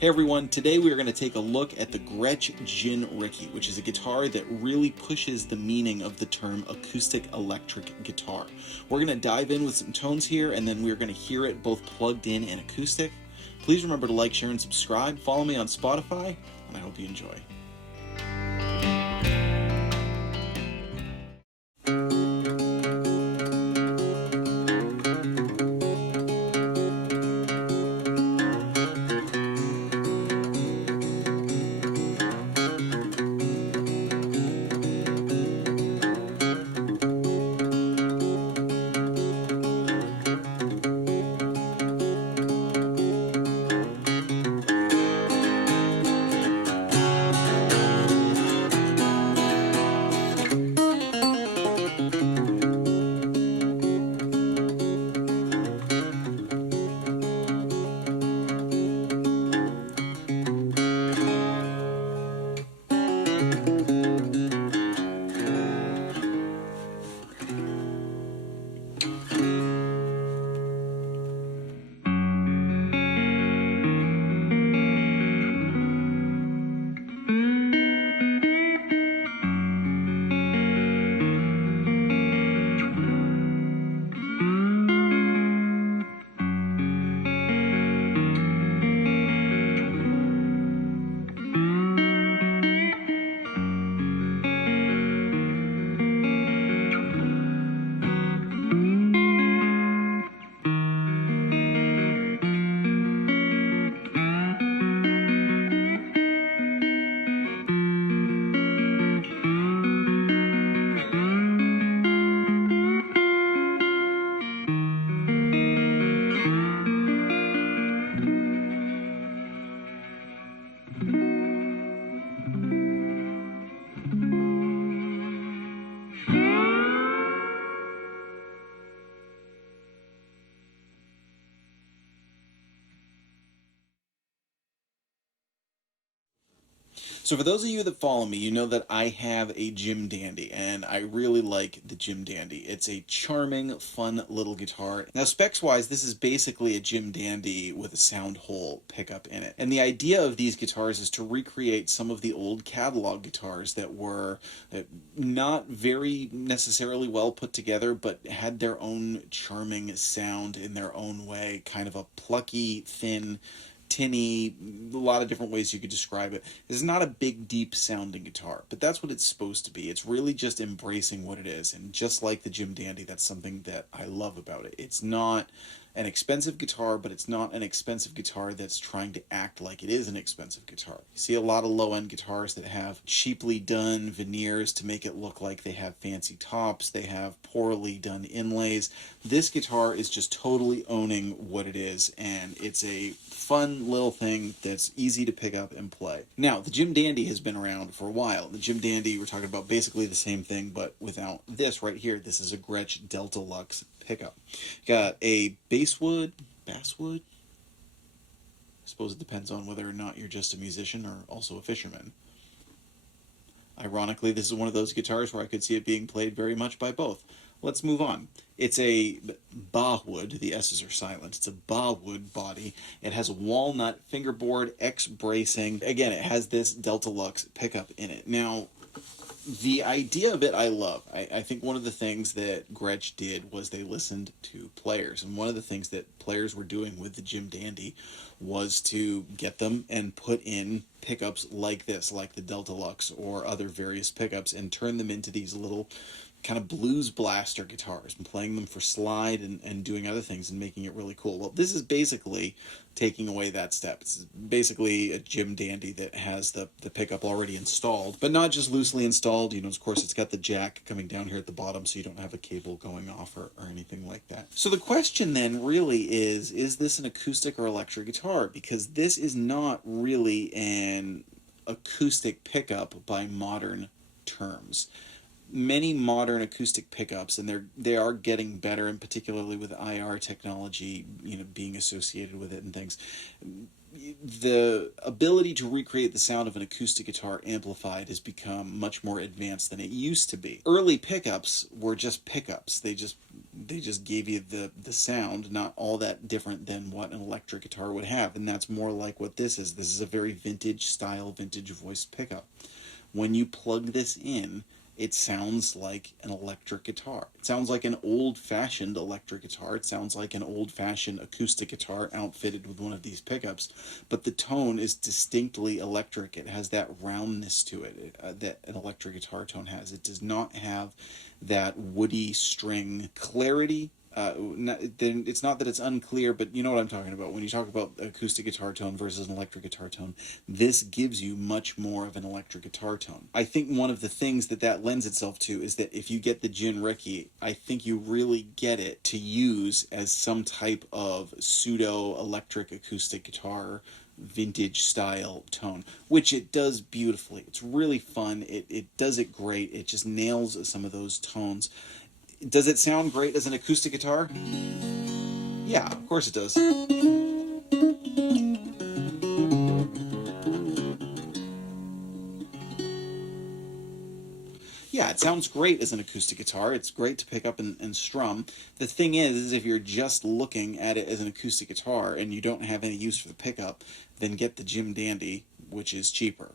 Hey everyone, today we are going to take a look at the Gretsch Gin Rickey, which is a guitar that really pushes the meaning of the term acoustic electric guitar. We're going to dive in with some tones here, and then we're going to hear it both plugged in and acoustic. Please remember to like, share, and subscribe. Follow me on Spotify, and I hope you enjoy. So for those of you that follow me, you know that I have a Jim Dandy, and I really like the Jim Dandy. It's a charming, fun little guitar. Now specs-wise, this is basically a Jim Dandy with a sound hole pickup in it. And the idea of these guitars is to recreate some of the old catalog guitars that were not very necessarily well put together, but had their own charming sound in their own way, kind of a plucky, thin, tinny, a lot of different ways you could describe it. It's not a big, deep sounding guitar, but that's what it's supposed to be. It's really just embracing what it is, and just like the Jim Dandy, that's something that I love about it. It's not an expensive guitar, but it's not an expensive guitar that's trying to act like it is an expensive guitar. You see a lot of low-end guitars that have cheaply done veneers to make it look like they have fancy tops, they have poorly done inlays. This guitar is just totally owning what it is, and it's a fun little thing that's easy to pick up and play. Now, the Jim Dandy has been around for a while. The Jim Dandy, we're talking about basically the same thing, but without this right here. This is a Gretsch Deltoluxe pickup. Got a basswood, I suppose it depends on whether or not you're just a musician or also a fisherman. Ironically, this is one of those guitars where I could see it being played very much by both. Let's move on. It's a bawwood, the S's are silent. It's a bawwood body. It has a walnut fingerboard, X bracing. Again, it has this Deltoluxe pickup in it. Now, the idea of it I love. I think one of the things that Gretsch did was they listened to players. And one of the things that players were doing with the Jim Dandy was to get them and put in pickups like this, like the Deltoluxe or other various pickups, and turn them into these little kind of blues blaster guitars and playing them for slide and doing other things and making it really cool. Well, this is basically taking away that step. It's basically a Jim Dandy that has the pickup already installed, but not just loosely installed. You know, of course, it's got the jack coming down here at the bottom, so you don't have a cable going off or anything like that. So the question then really is this an acoustic or electric guitar? Because this is not really an acoustic pickup by modern terms. Many modern acoustic pickups, and they are getting better, and particularly with IR technology, you know, being associated with it and things. The ability to recreate the sound of an acoustic guitar amplified has become much more advanced than it used to be. Early pickups were just pickups. They just they just gave you the sound, not all that different than what an electric guitar would have, and that's more like what this is. This is a very vintage style, vintage voice pickup. When you plug this in, it sounds like an electric guitar. It sounds like an old-fashioned electric guitar. It sounds like an old-fashioned acoustic guitar outfitted with one of these pickups. But the tone is distinctly electric. It has that roundness to it that an electric guitar tone has. It does not have that woody string clarity. Then it's not that it's unclear, but you know what I'm talking about. When you talk about acoustic guitar tone versus an electric guitar tone, this gives you much more of an electric guitar tone. I think one of the things that lends itself to is that if you get the Gin Rickey, I think you really get it to use as some type of pseudo-electric acoustic guitar vintage style tone, which it does beautifully. It's really fun. It does it great. It just nails some of those tones. Does it sound great as an acoustic guitar? Yeah, of course it does. Yeah, it sounds great as an acoustic guitar. It's great to pick up and strum. The thing is if you're just looking at it as an acoustic guitar and you don't have any use for the pickup, then get the Jim Dandy, which is cheaper.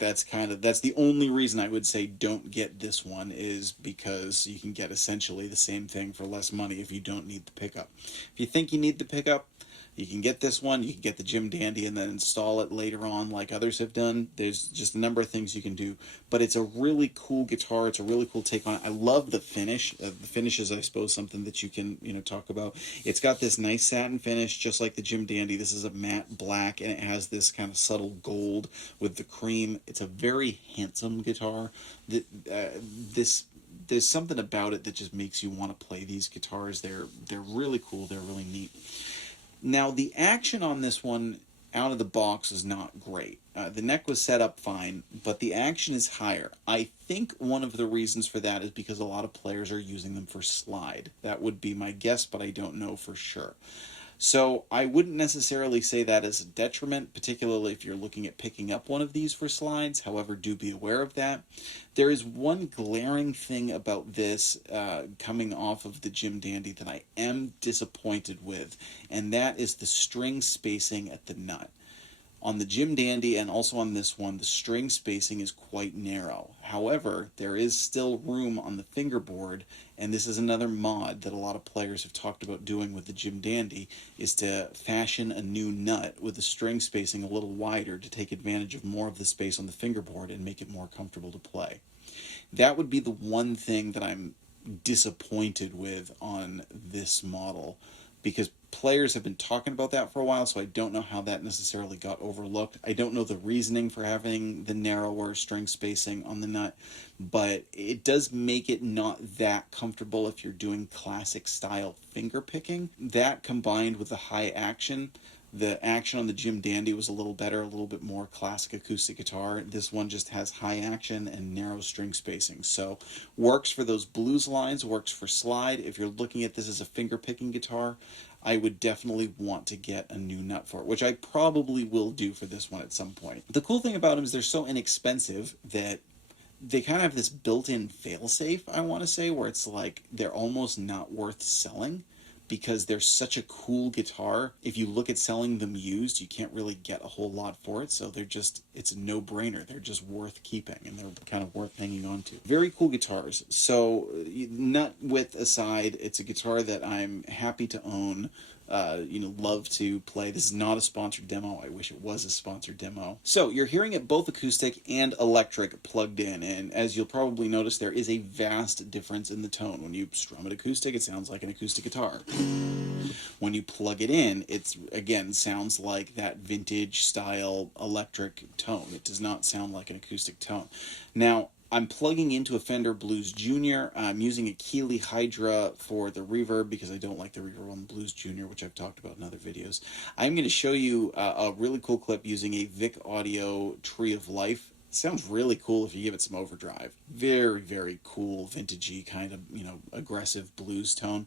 That's the only reason I would say don't get this one, is because you can get essentially the same thing for less money if you don't need the pickup. If you think you need the pickup, you can get this one, you can get the Jim Dandy and then install it later on like others have done. There's just a number of things you can do, but it's a really cool guitar. It's a really cool take on it. I love the finish. The finish is, I suppose, something that you can, talk about. It's got this nice satin finish, just like the Jim Dandy. This is a matte black, and it has this kind of subtle gold with the cream. It's a very handsome guitar. There's something about it that just makes you want to play these guitars. They're really cool. They're really neat. Now, the action on this one out of the box is not great. The neck was set up fine, but the action is higher. I think one of the reasons for that is because a lot of players are using them for slide. That would be my guess, but I don't know for sure. So I wouldn't necessarily say that as a detriment, particularly if you're looking at picking up one of these for slides. However, do be aware of that. There is one glaring thing about this coming off of the Jim Dandy that I am disappointed with, and that is the string spacing at the nut. On the Jim Dandy and also on this one, the string spacing is quite narrow. However, there is still room on the fingerboard, and this is another mod that a lot of players have talked about doing with the Jim Dandy, is to fashion a new nut with the string spacing a little wider to take advantage of more of the space on the fingerboard and make it more comfortable to play. That would be the one thing that I'm disappointed with on this model, because players have been talking about that for a while, so I don't know how that necessarily got overlooked. I don't know the reasoning for having the narrower string spacing on the nut, but it does make it not that comfortable if you're doing classic style finger picking. That combined with the high action, the action on the Jim Dandy was a little better, a little bit more classic acoustic guitar. This one just has high action and narrow string spacing. So works for those blues lines, works for slide. If you're looking at this as a finger picking guitar, I would definitely want to get a new nut for it, which I probably will do for this one at some point. The cool thing about them is they're so inexpensive that they kind of have this built-in fail-safe, I want to say, where it's like they're almost not worth selling, because they're such a cool guitar. If you look at selling them used, you can't really get a whole lot for it, so it's a no-brainer. They're just worth keeping, and they're kind of worth hanging on to. Very cool guitars. So, nut width aside, it's a guitar that I'm happy to own. Love to play. This is not a sponsored demo. I wish it was a sponsored demo. So you're hearing it both acoustic and electric plugged in, and as you'll probably notice, there is a vast difference in the tone. When you strum it acoustic, it sounds like an acoustic guitar. When you plug it in, it's, again, sounds like that vintage style electric tone. It does not sound like an acoustic tone. Now, I'm plugging into a Fender Blues Junior. I'm using a Keeley Hydra for the reverb because I don't like the reverb on the Blues Junior, which I've talked about in other videos. I'm going to show you a really cool clip using a Vic Audio Tree of Life. It sounds really cool if you give it some overdrive. Very, very cool, vintagey kind of, aggressive blues tone.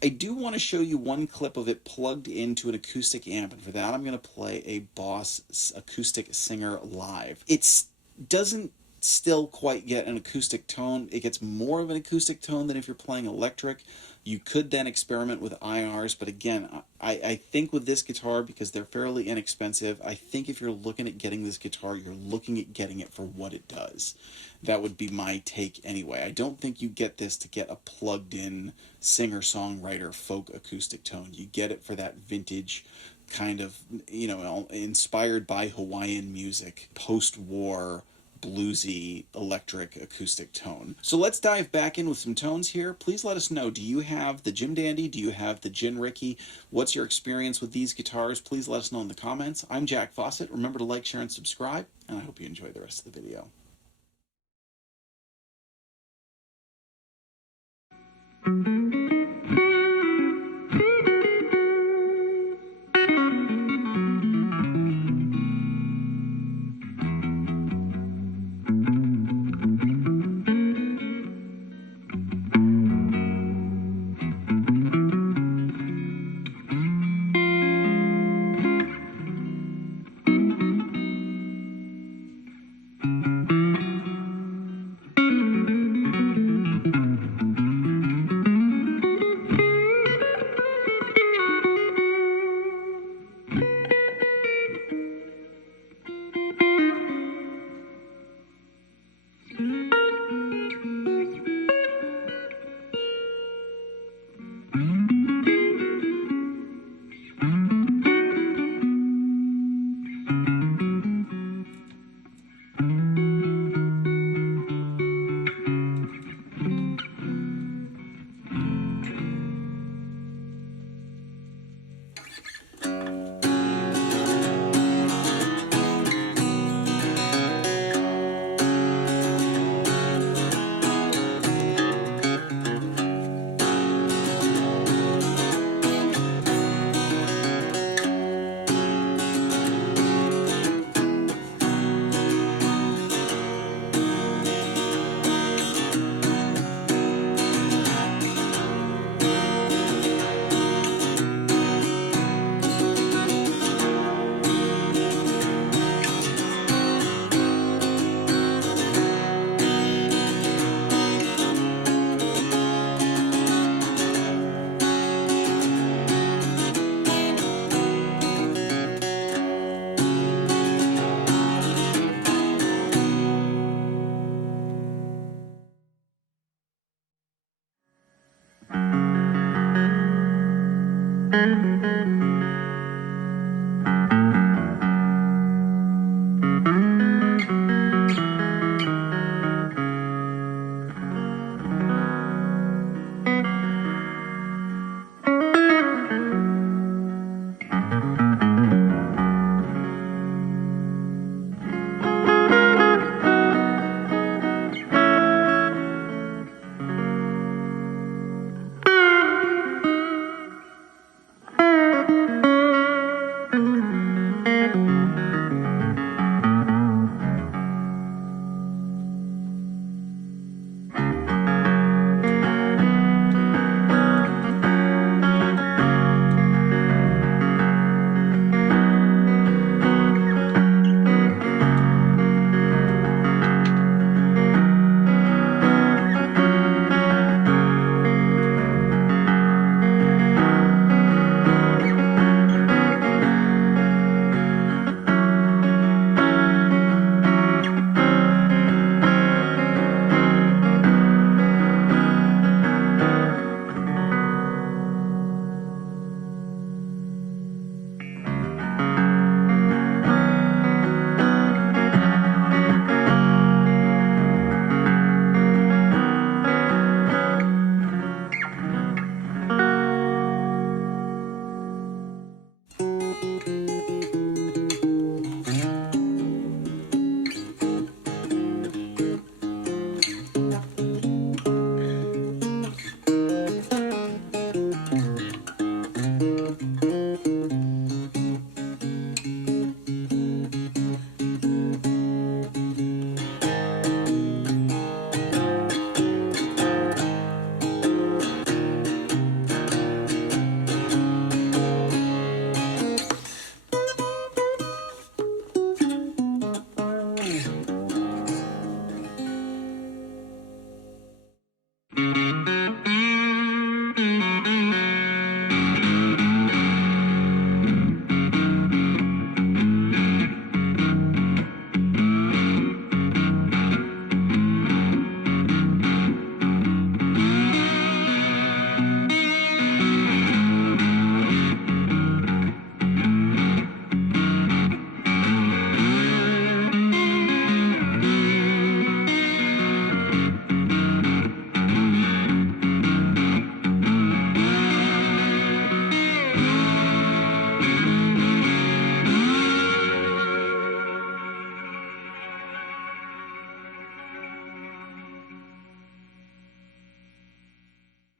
I do want to show you one clip of it plugged into an acoustic amp, and for that I'm going to play a Boss Acoustic Singer live. It doesn't still quite get an acoustic tone. It gets more of an acoustic tone than if you're playing electric. You could then experiment with IRs, but again, I think with this guitar, because they're fairly inexpensive, I think if you're looking at getting this guitar, you're looking at getting it for what it does. That would be my take anyway. I don't think you get this to get a plugged-in singer-songwriter folk acoustic tone. You get it for that vintage kind of, inspired by Hawaiian music, post-war bluesy electric acoustic tone. So let's dive back in with some tones here. Please let us know, do you have the Jim Dandy? Do you have the Gin Rickey? What's your experience with these guitars? Please let us know in the comments. I'm Jack Fossett. Remember to like, share, and subscribe, and I hope you enjoy the rest of the video.